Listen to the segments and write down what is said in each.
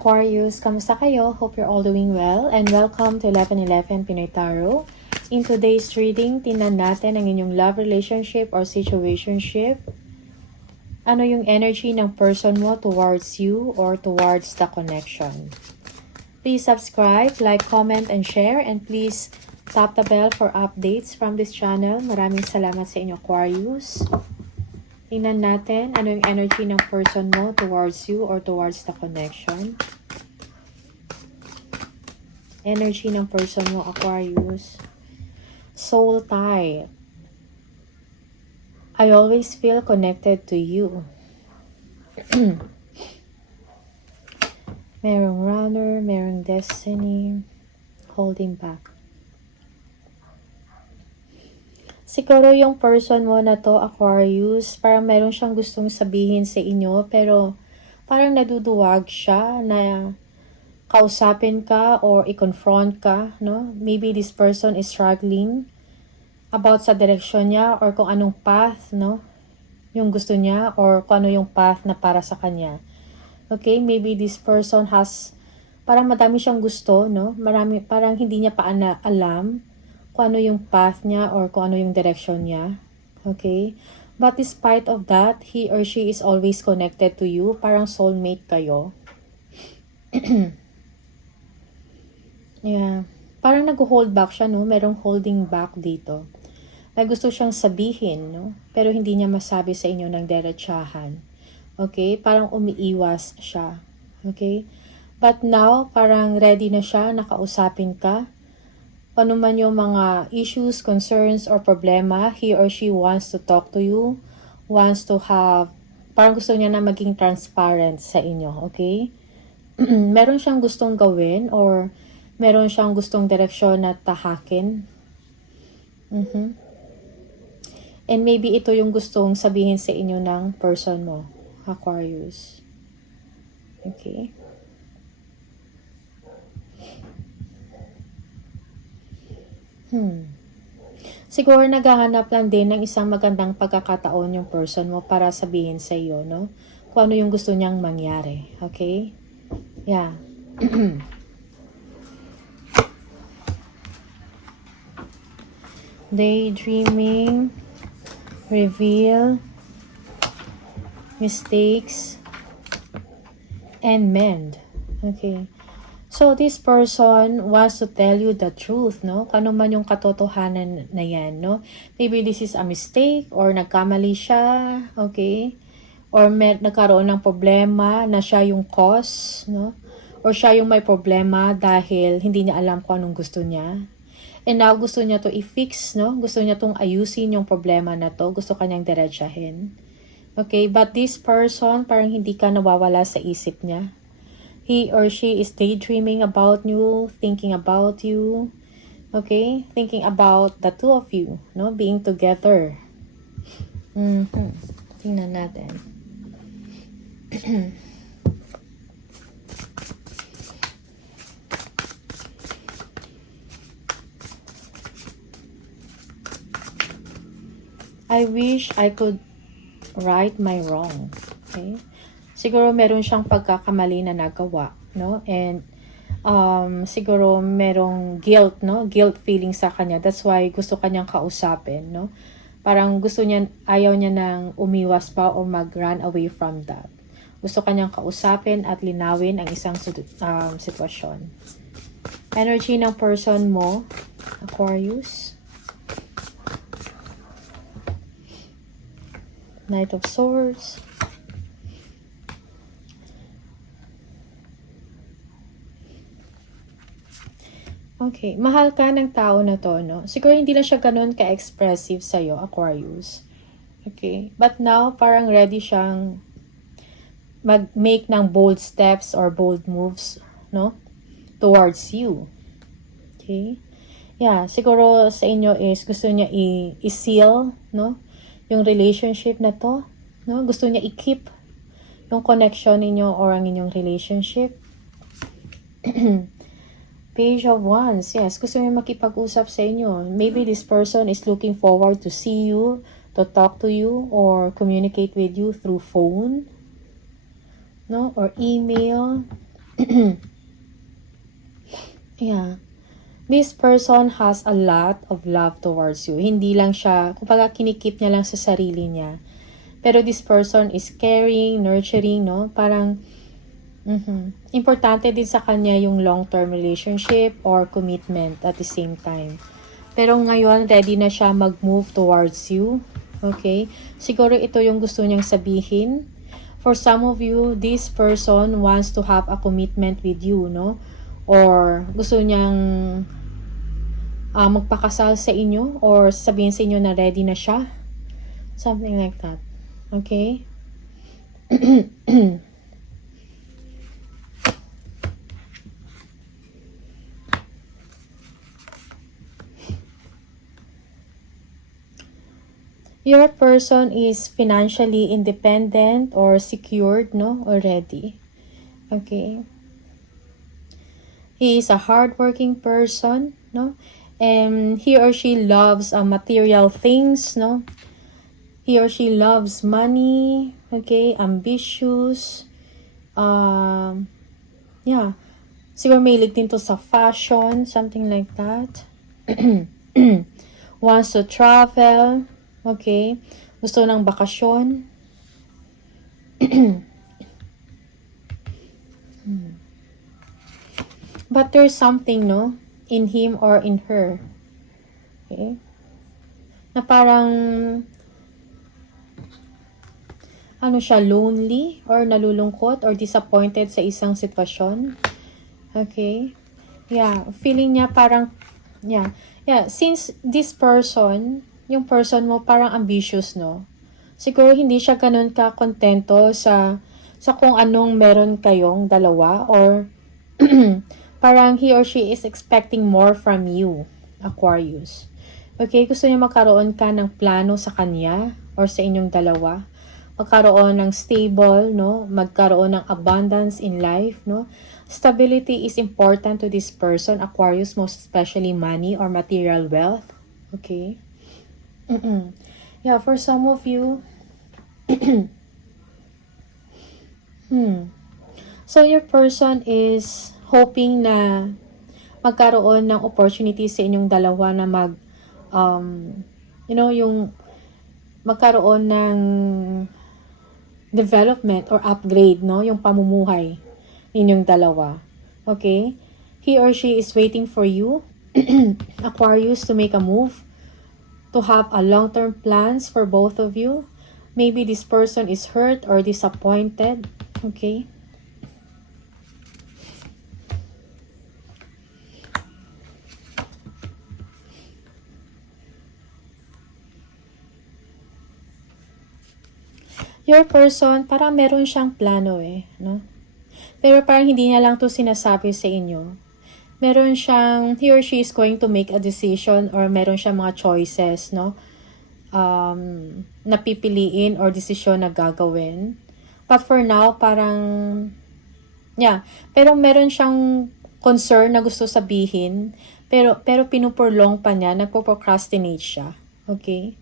Aquarius, kamusta kayo? Hope you're all doing well and welcome to 1111 Pinoy Tarot. In today's reading, tingnan natin ang inyong love relationship or situationship. Ano yung energy ng person mo towards you or towards the connection. Please subscribe, like, comment, and share, and please tap the bell for updates from this channel. Maraming salamat sa inyo, Aquarius. Tingnan natin ano yung energy ng person mo towards you or towards the connection. Energy ng person mo, Aquarius. Soul tie. I always feel connected to you. Merong runner, merong destiny, holding back. Siguro yung person mo na to, Aquarius, parang meron siyang gustong sabihin sa inyo, pero parang naduduwag siya na kausapin ka or i-confront ka, no? Maybe this person is struggling about sa direksyon niya or kung anong path, no? Yung gusto niya or kung ano yung path na para sa kanya. Okay? Maybe this person has, parang madami siyang gusto, no? Parang hindi niya pa alam kung ano yung path niya or kung ano yung direction niya. Okay? But despite of that, he or she is always connected to you. Parang soulmate kayo. Yeah. Parang nag-hold back siya, no? Merong holding back dito. May gusto siyang sabihin, no? Pero hindi niya masabi sa inyo ng diretsahan. Okay? Parang umiiwas siya. Okay? But now, parang ready na siya, nakausapin ka. Ano man yung mga issues, concerns, or problema, he or she wants to talk to you, wants to have, parang gusto niya na maging transparent sa inyo, okay? Meron siyang gustong gawin or meron siyang gustong direksyon na tahakin. And maybe ito yung gustong sabihin sa inyo ng person mo, Aquarius. Okay? Siguro naghahanap lang din ng isang magandang pagkakataon yung person mo para sabihin sa iyo, no? Kung ano yung gusto niyang mangyari. Okay? Yeah. Daydreaming, reveal, mistakes, and mend. Okay. So, this person wants to tell you the truth, no? Ano man yung katotohanan na yan, no? Maybe this is a mistake or nagkamali siya, okay? Or nagkaroon ng problema na siya yung cause, no? Or siya yung may problema dahil hindi niya alam kung anong gusto niya. And now, gusto niya to i-fix, no? Gusto niya tong ayusin yung problema na to. Gusto kanyang diretsahin. Okay? But this person, parang hindi ka nawawala sa isip niya. He or she is daydreaming about you, thinking about you, okay? Thinking about the two of you, no? Being together. Tingnan natin. I wish I could right my wrong, okay? Siguro meron siyang pagkakamali na nagawa, no? And siguro merong guilt, no? Guilt feeling sa kanya. That's why gusto kanyang kausapin, no? Parang gusto niya, ayaw niya nang umiwas pa o mag-run away from that. Gusto kanyang kausapin at linawin ang isang sitwasyon. Energy ng person mo, Aquarius. Knight of Swords. Okay, mahal ka ng tao na to, no? Siguro hindi na siya ganun ka-expressive sa'yo, Aquarius. Okay, but now, parang ready siyang mag-make ng bold steps or bold moves, no? Towards you. Okay? Yeah, siguro sa inyo is gusto niya i-seal, no? Yung relationship na to, no? Gusto niya i-keep yung connection ninyo or ang inyong relationship. Page of Wands. Yes, gusto niya makipag-usap sa inyo. Maybe this person is looking forward to see you, to talk to you, or communicate with you through phone, no? Or email. Yeah. This person has a lot of love towards you. Hindi lang siya, kumbaga kinikip niya lang sa sarili niya. Pero this person is caring, nurturing, no? Parang, importante din sa kanya yung long-term relationship or commitment at the same time. Pero ngayon, ready na siya mag-move towards you. Okay? Siguro ito yung gusto niyang sabihin. For some of you, this person wants to have a commitment with you, no? Or gusto niyang magpakasal sa inyo or sabihin sa inyo na ready na siya. Something like that. Okay? Your person is financially independent or secured, no? Already. Okay? He is a hardworking person, no? And he or she loves material things, no? He or she loves money, okay? Ambitious. Yeah. Siguro mahilig din to sa fashion, something like that. Wants to travel, okay? Gusto ng bakasyon. But there's something, no? In him or in her. Okay? Na parang siya, lonely or nalulungkot or disappointed sa isang sitwasyon. Okay? Yeah, feeling niya parang, yeah, since this person, yung person mo parang ambitious, no? Siguro hindi siya ganun ka-kontento sa kung anong meron kayong dalawa or parang he or she is expecting more from you, Aquarius. Okay, gusto niya magkaroon ka ng plano sa kanya or sa inyong dalawa. Magkaroon ng stable, no? Magkaroon ng abundance in life, no? Stability is important to this person, Aquarius, most especially money or material wealth. Okay? Yeah, for some of you, so your person is hoping na magkaroon ng opportunity sa inyong dalawa na yung magkaroon ng development or upgrade, no? Yung pamumuhay ninyong dalawa. Okay? He or she is waiting for you, Aquarius, to make a move, to have a long-term plans for both of you. Maybe this person is hurt or disappointed. Okay? Your person, parang meron siyang plano no? Pero parang hindi niya lang to sinasabi sa inyo. Meron siyang, he or she is going to make a decision or meron siyang mga choices, no? Napipiliin or desisyon na gagawin. But for now, parang, pero meron siyang concern na gusto sabihin, pero pinupurlong pa niya, nagpo-procrastinate siya. Okay?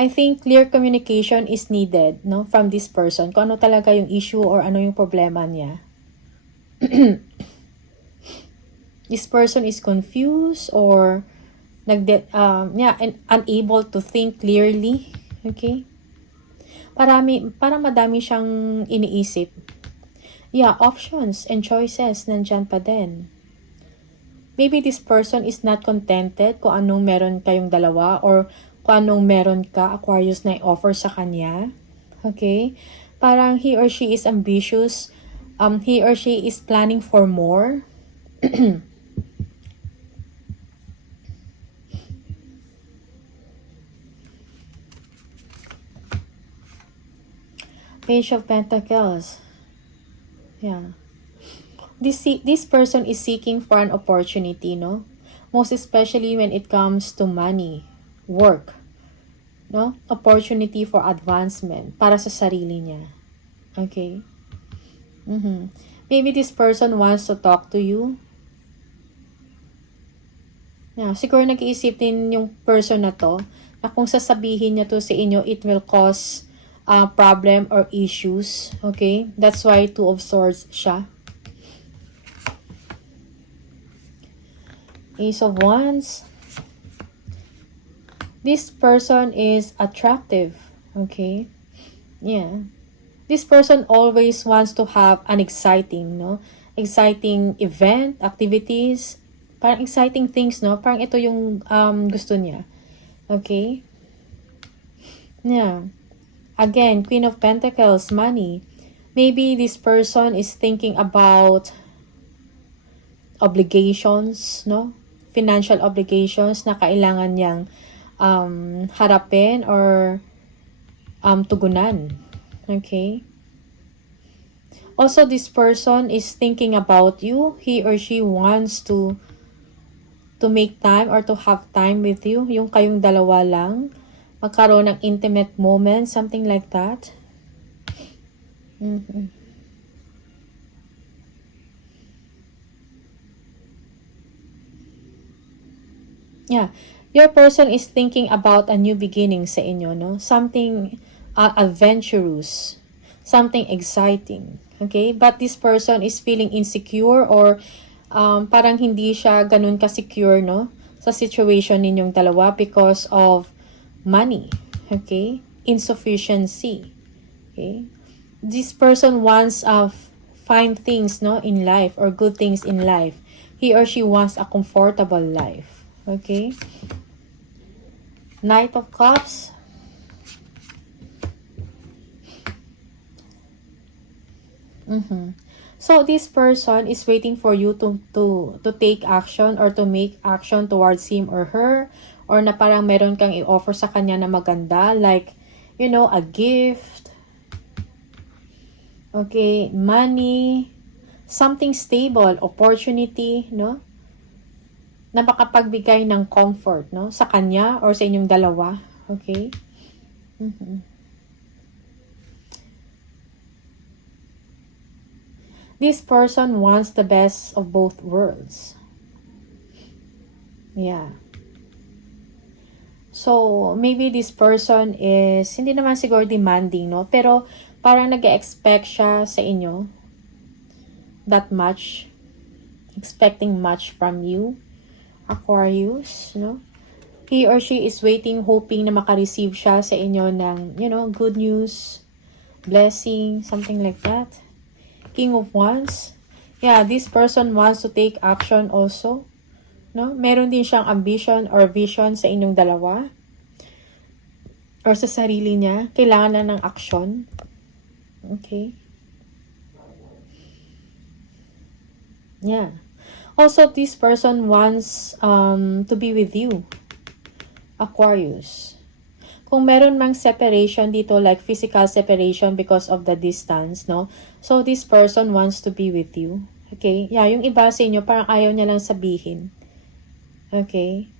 I think clear communication is needed, no, from this person. Kung ano talaga yung issue or ano yung problema niya. This person is confused or unable to think clearly. Okay? Parang madami siyang iniisip. Yeah, options and choices nandyan pa din. Maybe this person is not contented kung anong meron kayong dalawa or kung anong meron ka, Aquarius, na i-offer sa kanya. Okay? Parang he or she is ambitious. He or she is planning for more. Page of Pentacles. Yeah. This person is seeking for an opportunity, no? Most especially when it comes to money, work, no? Opportunity for advancement para sa sarili niya. Okay? Maybe this person wants to talk to you. Yeah, siguro nag-iisip din yung person na to na kung sasabihin niya to sa inyo, it will cause problem or issues. Okay? That's why Two of Swords siya. Ace of Wands. This person is attractive. Okay? Yeah. This person always wants to have an exciting, no? Exciting event, activities, parang exciting things, no? Parang ito yung gusto niya. Okay? Yeah. Again, Queen of Pentacles, money. Maybe this person is thinking about obligations, no? Financial obligations na kailangan niyang harapin or tugunan. Okay? Also, this person is thinking about you. He or she wants to make time or to have time with you. Yung kayong dalawa lang. Magkaroon ng intimate moment. Something like that. Yeah. Your person is thinking about a new beginning sa inyo, no? Something adventurous. Something exciting. Okay? But this person is feeling insecure or parang hindi siya ganun ka-secure, no? Sa situation ninyong dalawa because of money. Okay? Insufficiency. Okay? This person wants find things, no, in life or good things in life. He or she wants a comfortable life. Okay? Knight of Cups. So this person is waiting for you to take action or to make action towards him or her, or na parang meron kang i-offer sa kanya na maganda, like, you know, a gift, okay, money, something stable, opportunity, no, na makapagbigay ng comfort, no, sa kanya or sa inyong dalawa. Okay? This person wants the best of both worlds. Yeah. So, maybe this person is, hindi naman siguro demanding, no? Pero, parang nag-expect siya sa inyo. That much. Expecting much from you. Aquarius, no? He or she is waiting, hoping na makareceive siya sa inyo ng, you know, good news, blessing, something like that. King of Wands. Yeah, this person wants to take action also. No? Meron din siyang ambition or vision sa inyong dalawa. Or sa sarili niya. Kailangan na ng action. Okay. Yeah. Also, this person wants to be with you. Aquarius. Kung meron mang separation dito, like physical separation because of the distance, no? So, this person wants to be with you. Okay? Yeah, yung iba sa inyo, parang ayaw niya lang sabihin. Okay?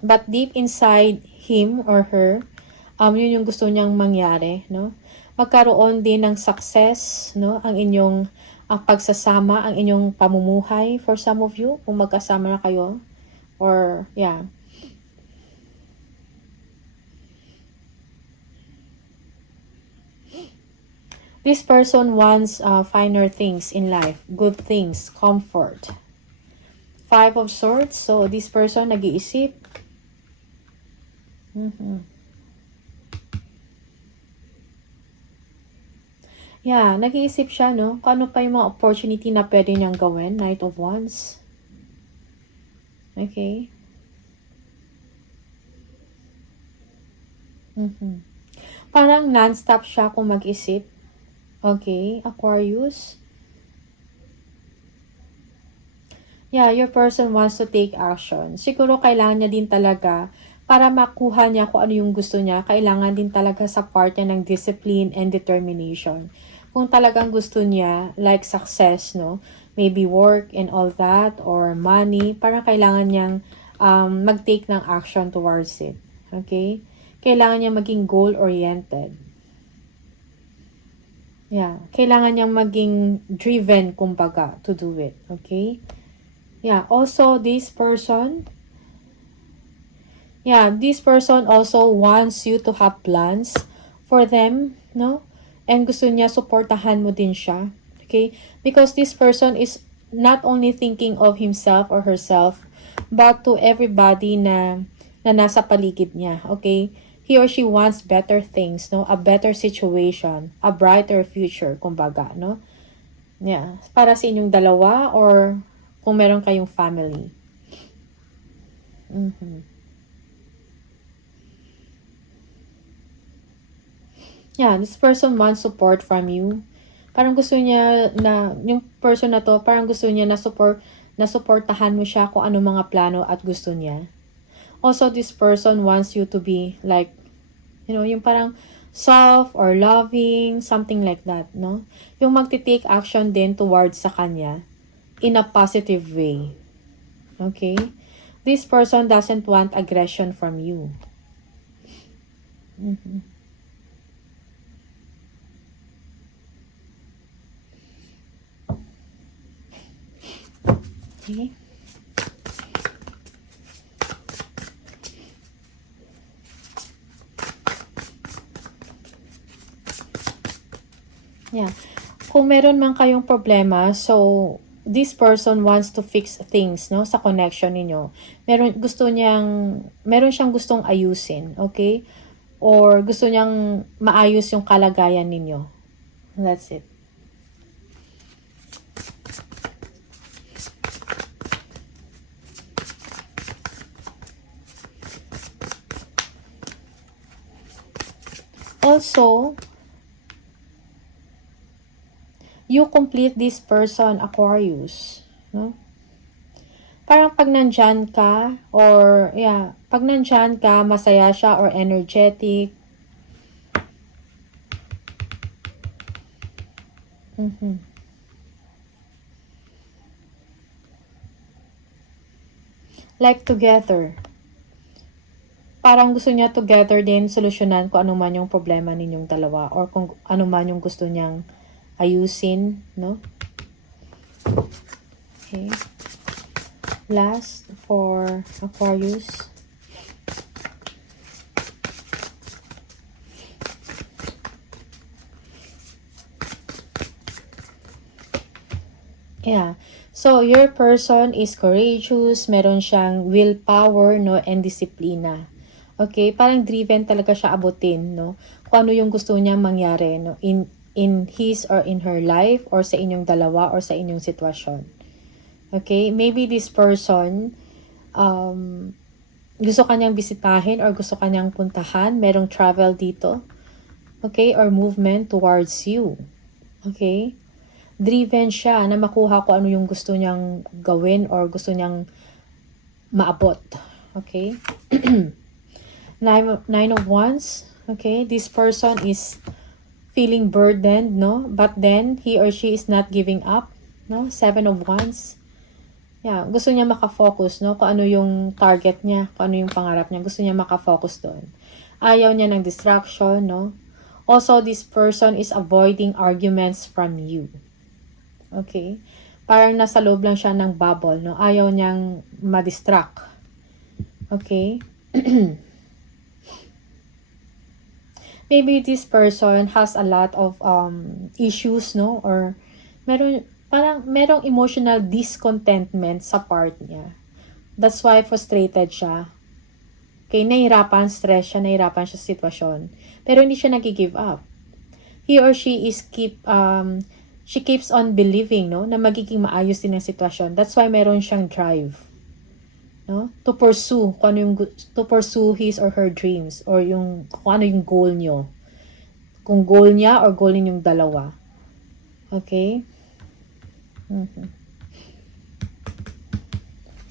But deep inside him or her, yun yung gusto niyang mangyari, no? Magkaroon din ng success, no? Ang inyong pagsasama, ang inyong pamumuhay for some of you, kung magkasama na kayo. Or, yeah. This person wants finer things in life, good things, comfort. Five of Swords. So, this person nag-iisip. Yeah, nag-iisip siya, no? Kung ano pa yung mga opportunity na pwede niyang gawin. Knight of Wands. Okay. Parang non-stop siya kung mag-isip. Okay, Aquarius. Yeah, your person wants to take action. Siguro kailangan niya din talaga, para makuha niya kung ano yung gusto niya, kailangan din talaga sa part niya ng discipline and determination. Kung talagang gusto niya, like success, no? Maybe work and all that, or money, parang kailangan niyang mag-take ng action towards it. Okay? Kailangan niya maging goal-oriented. Yeah. Kailangan niyang maging driven, kumbaga, to do it. Okay? Yeah. Also, this person, Yeah, this person also wants you to have plans for them, no? And gusto niya suportahan mo din siya. Okay? Because this person is not only thinking of himself or herself, but to everybody na nasa paligid niya. Okay? He or she wants better things, no? A better situation, a brighter future, kumbaga, no? Yeah. Para sa inyong dalawa or kung meron kayong family. Yeah, this person wants support from you. Parang gusto niya na, yung person na to, parang gusto niya na supportahan mo siya kung ano mga plano at gusto niya. Also, this person wants you to be like, yung parang soft or loving, something like that, no? Yung magti-take action din towards sa kanya in a positive way. Okay? This person doesn't want aggression from you. Okay? Yeah. Kung meron man kayong problema, so this person wants to fix things, no, sa connection ninyo. Meron siyang gustong ayusin, okay? Or gusto niyang maayos yung kalagayan ninyo. That's it. Also, you complete this person, Aquarius. No? Parang pag nandyan ka, pag nandyan ka, masaya siya or energetic. Like together. Parang gusto niya together din solusyonan kung ano man yung problema ninyong dalawa or kung ano man yung gusto niyang ayusin, no? Okay. Last for Aquarius. Yeah. So, your person is courageous, meron siyang willpower, no, and disiplina. Okay? Parang driven talaga siya abutin, no? Kung ano yung gusto niya mangyari, no? In his or in her life, or sa inyong dalawa, or sa inyong sitwasyon. Okay? Maybe this person, gusto kanyang bisitahin or gusto kanyang puntahan, merong travel dito. Okay? Or movement towards you. Okay? Driven siya na makuha ko ano yung gusto niyang gawin or gusto niyang maabot. Okay? Nine of Wands. Okay? This person is feeling burdened, no? But then, he or she is not giving up, no? Seven of Wands. Yeah, gusto niya makafocus, no? Kung ano yung target niya, kung ano yung pangarap niya. Gusto niya makafocus doon. Ayaw niya ng distraction, no? Also, this person is avoiding arguments from you. Okay? Parang nasa loob lang siya ng bubble, no? Ayaw niyang ma-distract. Okay? Maybe this person has a lot of issues, no? Or merong emotional discontentment sa part niya. That's why frustrated siya. Okay, nahirapan siya sa sitwasyon. Pero hindi siya nag-give up. He or she she keeps on believing, no, na magiging maayos din ang sitwasyon. That's why meron siyang drive, no, to pursue his or her dreams or kung ano yung goal nyo. Kung goal niya or goal ninyong dalawa. Okay?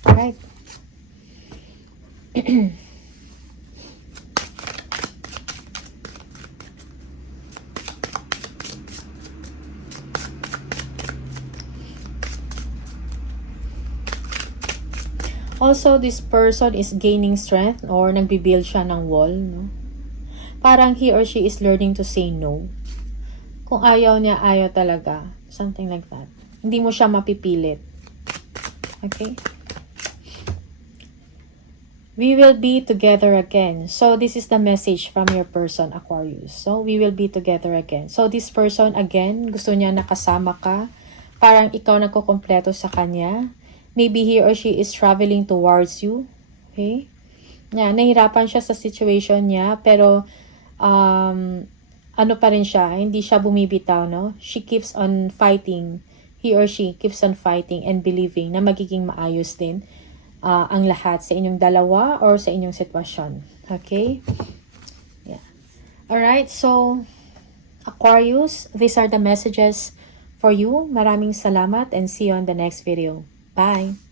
Alright. Also, this person is gaining strength or nagbibuild siya ng wall, no? Parang he or she is learning to say no. Kung ayaw niya, ayaw talaga. Something like that. Hindi mo siya mapipilit. Okay? We will be together again. So, this is the message from your person, Aquarius. So, we will be together again. So, this person, again, gusto niya nakasama ka. Parang ikaw nagkukumpleto sa kanya. Maybe he or she is traveling towards you. Okay? Yeah, nahirapan siya sa situation niya. Pero, ano pa rin siya, hindi siya bumibitaw, no? She keeps on fighting. He or she keeps on fighting and believing na magiging maayos din ang lahat sa inyong dalawa or sa inyong sitwasyon. Okay? Yeah. Alright, so Aquarius, these are the messages for you. Maraming salamat and see you on the next video. Bye!